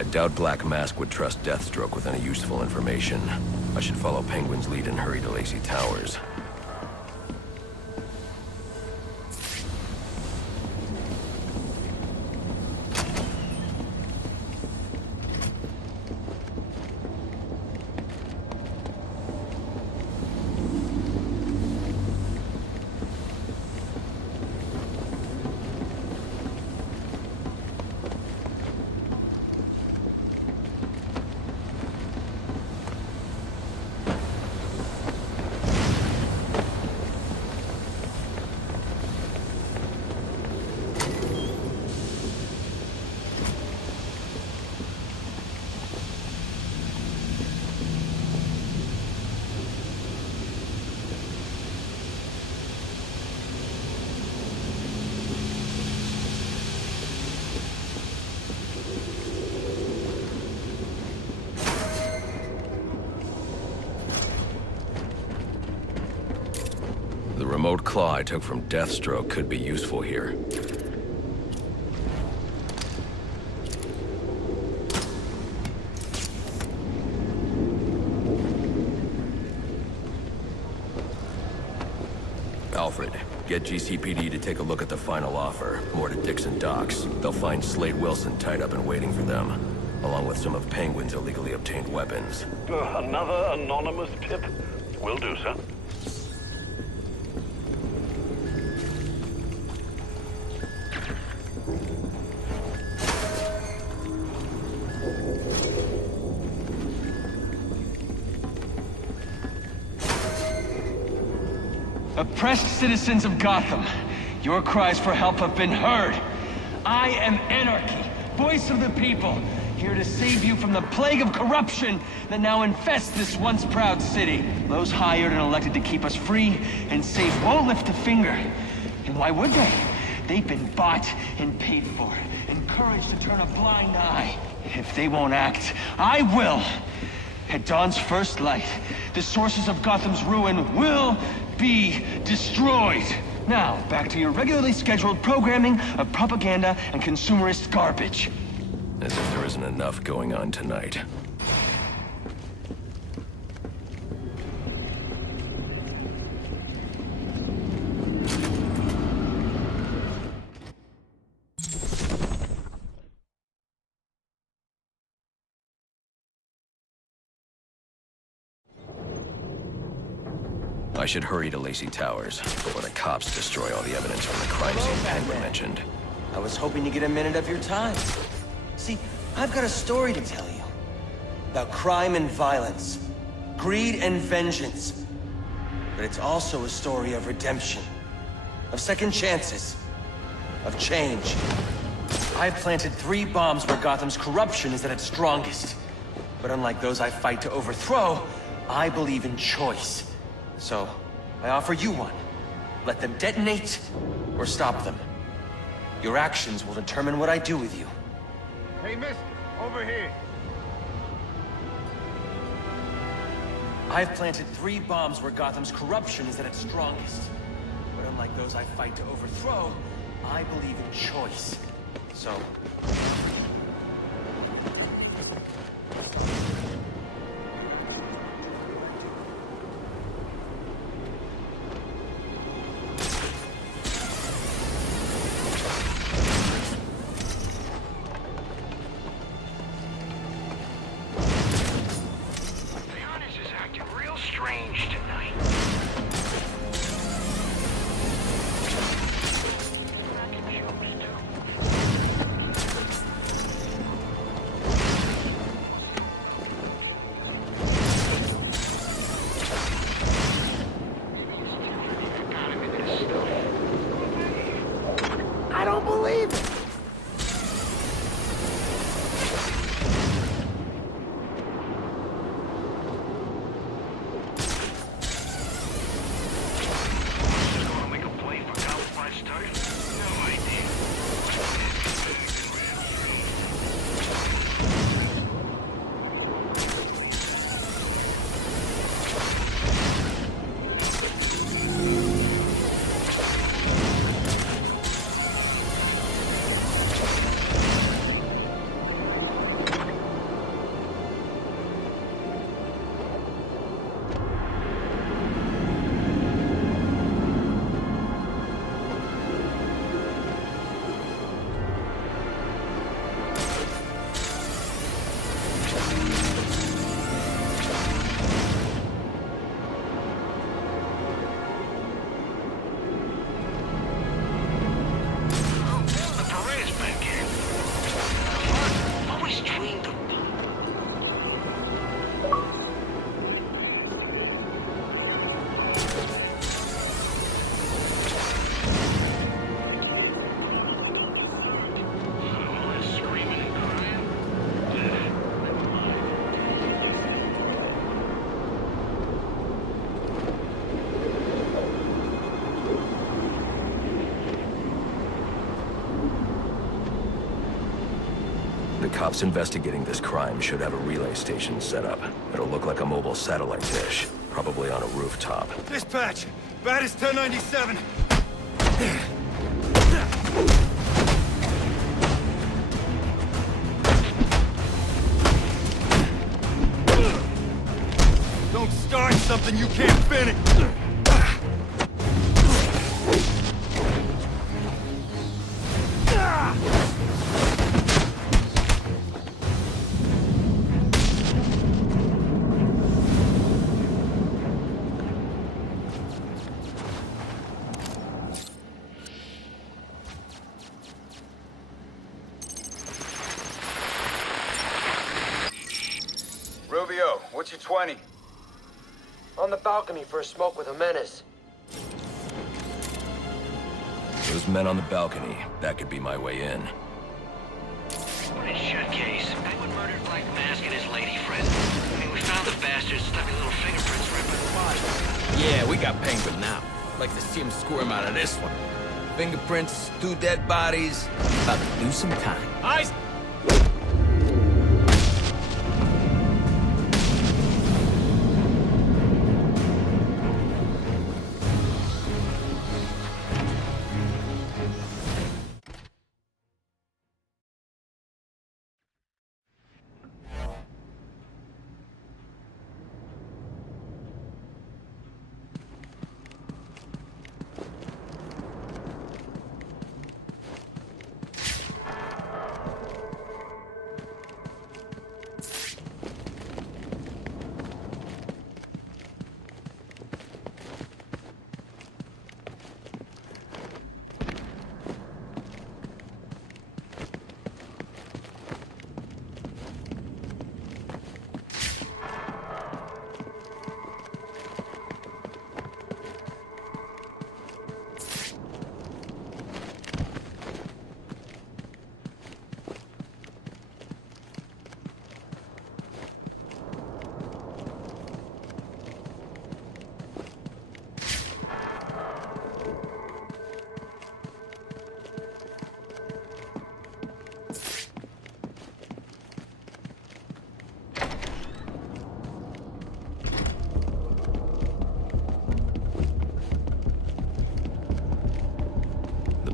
I doubt Black Mask would trust Deathstroke with any useful information. I should follow Penguin's lead and hurry to LACEY Towers. The remote claw I took from Deathstroke could be useful here. Alfred, get GCPD to take a look at the final offer. More to Dixon Docks. They'll find Slade Wilson tied up and waiting for them, along with some of Penguin's illegally obtained weapons. Another anonymous tip? Will do, sir. Oppressed citizens of Gotham, your cries for help have been heard. I am Anarchy, voice of the people, here to save you from the plague of corruption that now infests this once proud city. Those hired and elected to keep us free and safe won't lift a finger. And why would they? They've been bought and paid for, encouraged to turn a blind eye. If they won't act, I will. At dawn's first light, the sources of Gotham's ruin will be destroyed. Now, back to your regularly scheduled programming of propaganda and consumerist garbage. As if there isn't enough going on tonight. I should hurry to LACEY Towers before the cops destroy all the evidence from the crime scene Penguin mentioned. I was hoping to get a minute of your time. See, I've got a story to tell you. About crime and violence. Greed and vengeance. But it's also a story of redemption. Of second chances. Of change. I've planted 3 bombs where Gotham's corruption is at its strongest. But unlike those I fight to overthrow, I believe in choice. So, I offer you one. Let them detonate, or stop them. Your actions will determine what I do with you. Hey, mister, over here. I've planted 3 bombs where Gotham's corruption is at its strongest. But unlike those I fight to overthrow, I believe in choice. So... The cops investigating this crime should have a relay station set up. It'll look like a mobile satellite dish, probably on a rooftop. Dispatch! Bat is 1097. Don't start something you can't finish! Rubio, what's your 20? On the balcony for a smoke with Jimenez. Those men on the balcony, that could be my way in. What a shitcase. Penguin murdered Black Mask and his lady friend. I mean, we found the bastards stuffing little fingerprints right by the body. Yeah, we got Penguin now. Like to see him squirm out of this one. Fingerprints, 2 dead bodies. About to do some time. Eyes!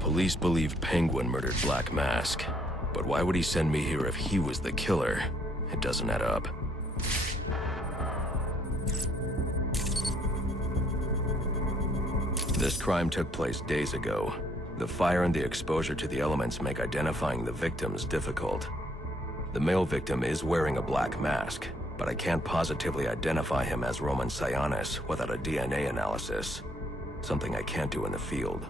Police believe Penguin murdered Black Mask. But why would he send me here if he was the killer? It doesn't add up. This crime took place days ago. The fire and the exposure to the elements make identifying the victims difficult. The male victim is wearing a black mask, but I can't positively identify him as Roman Sionis without a DNA analysis. Something I can't do in the field.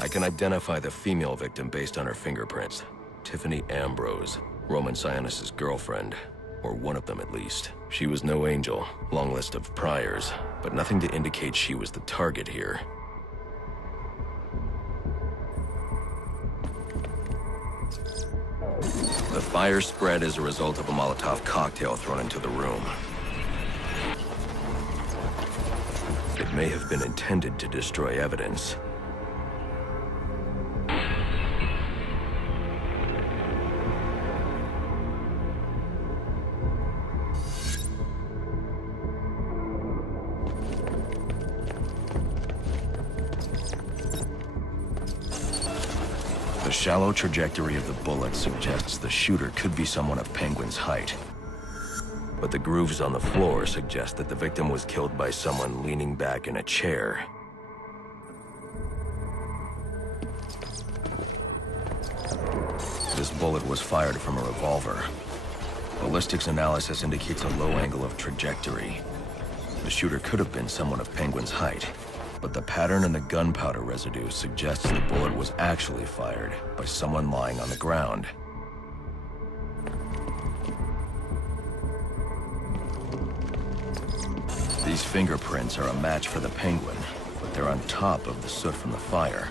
I can identify the female victim based on her fingerprints. Tiffany Ambrose, Roman Sionis' girlfriend. Or one of them at least. She was no angel, long list of priors, but nothing to indicate she was the target here. The fire spread as a result of a Molotov cocktail thrown into the room. It may have been intended to destroy evidence. The shallow trajectory of the bullet suggests the shooter could be someone of Penguin's height. But the grooves on the floor suggest that the victim was killed by someone leaning back in a chair. This bullet was fired from a revolver. Ballistics analysis indicates a low angle of trajectory. The shooter could have been someone of Penguin's height. But the pattern in the gunpowder residue suggests the bullet was actually fired by someone lying on the ground. These fingerprints are a match for the Penguin, but they're on top of the soot from the fire.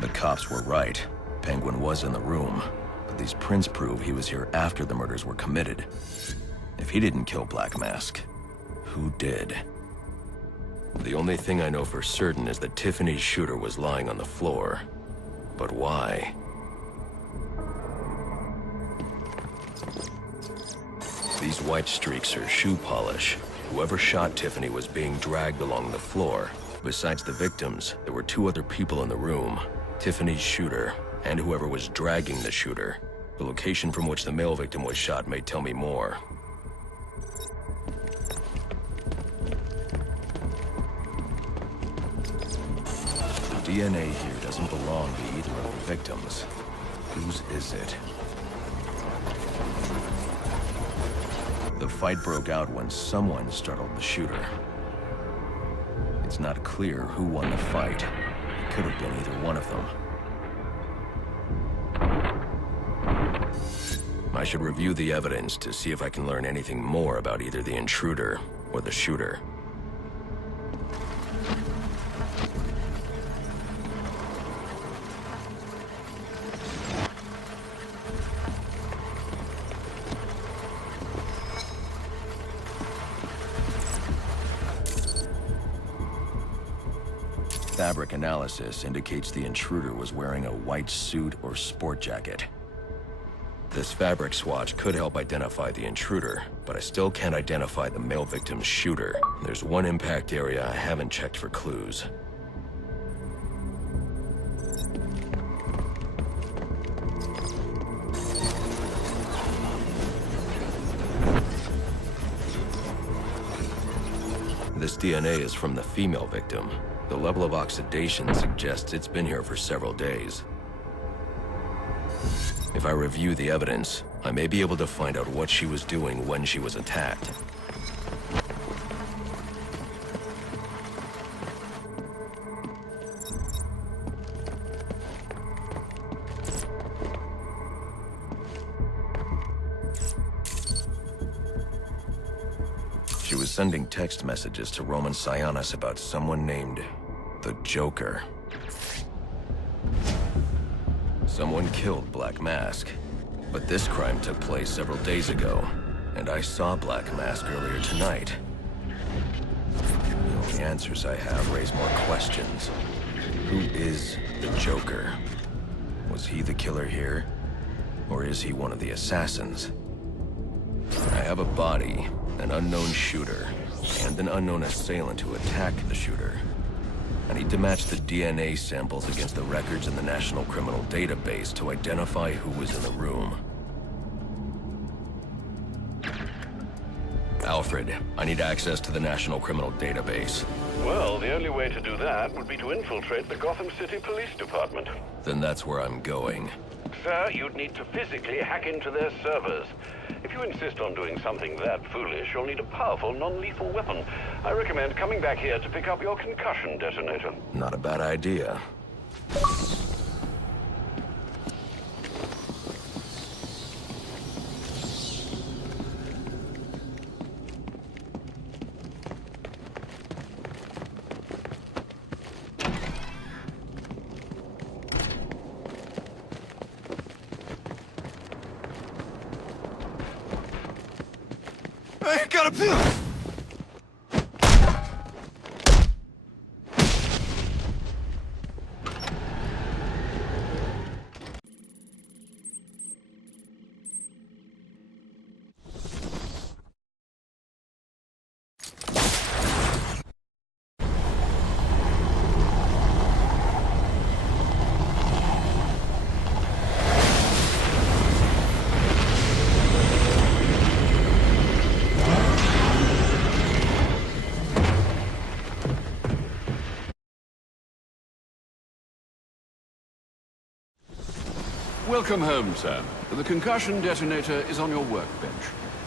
The cops were right. Penguin was in the room, but these prints prove he was here after the murders were committed. If he didn't kill Black Mask, who did? The only thing I know for certain is that Tiffany's shooter was lying on the floor. But why? These white streaks are shoe polish. Whoever shot Tiffany was being dragged along the floor. Besides the victims, there were 2 other people in the room. Tiffany's shooter, and whoever was dragging the shooter. The location from which the male victim was shot may tell me more. The DNA here doesn't belong to either of the victims. Whose is it? The fight broke out when someone startled the shooter. It's not clear who won the fight. It could have been either one of them. I should review the evidence to see if I can learn anything more about either the intruder or the shooter. Fabric analysis indicates the intruder was wearing a white suit or sport jacket. This fabric swatch could help identify the intruder, but I still can't identify the male victim's shooter. There's one impact area I haven't checked for clues. This DNA is from the female victim. The level of oxidation suggests it's been here for several days. If I review the evidence, I may be able to find out what she was doing when she was attacked. She was sending text messages to Roman Sionis about someone named the Joker. Someone killed Black Mask, but this crime took place several days ago, and I saw Black Mask earlier tonight. The only answers I have raise more questions. Who is the Joker? Was he the killer here? Or is he one of the assassins? I have a body, an unknown shooter, and an unknown assailant who attacked the shooter. I need to match the DNA samples against the records in the National Criminal Database to identify who was in the room. Alfred, I need access to the National Criminal Database. Well, the only way to do that would be to infiltrate the Gotham City Police Department. Then that's where I'm going. Sir, you'd need to physically hack into their servers. If you insist on doing something that foolish, you'll need a powerful, non-lethal weapon. I recommend coming back here to pick up your concussion detonator. Not a bad idea. I got a pill! Welcome home, sir. The concussion detonator is on your workbench.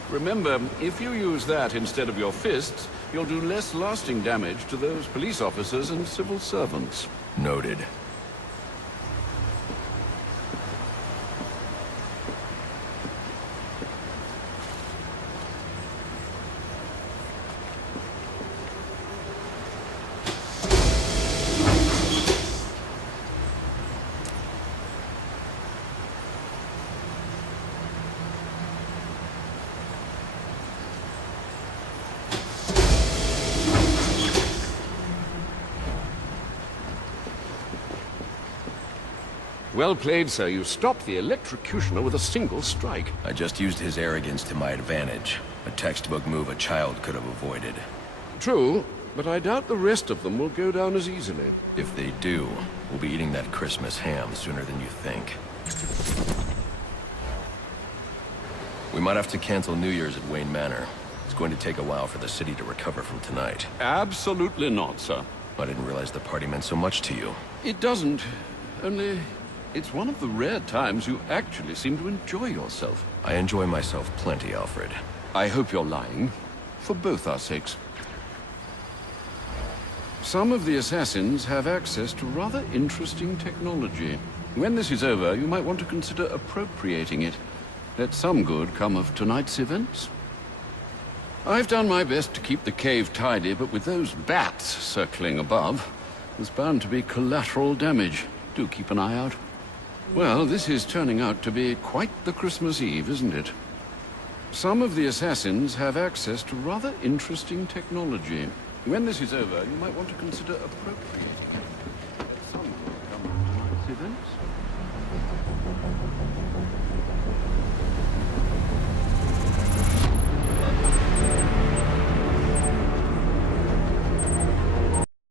Remember, if you use that instead of your fists, you'll do less lasting damage to those police officers and civil servants. Noted. Well played, sir. You stopped the electrocutioner with a single strike. I just used his arrogance to my advantage. A textbook move a child could have avoided. True, but I doubt the rest of them will go down as easily. If they do, we'll be eating that Christmas ham sooner than you think. We might have to cancel New Year's at Wayne Manor. It's going to take a while for the city to recover from tonight. Absolutely not, sir. I didn't realize the party meant so much to you. It doesn't. Only, it's one of the rare times you actually seem to enjoy yourself. I enjoy myself plenty, Alfred. I hope you're lying. For both our sakes. Some of the assassins have access to rather interesting technology. When this is over, you might want to consider appropriating it. Let some good come of tonight's events. I've done my best to keep the cave tidy, but with those bats circling above, there's bound to be collateral damage. Do keep an eye out. Well, this is turning out to be quite the Christmas Eve, isn't it? Some of the assassins have access to rather interesting technology. When this is over, you might want to consider appropriating it. Let some good come of tonight's events.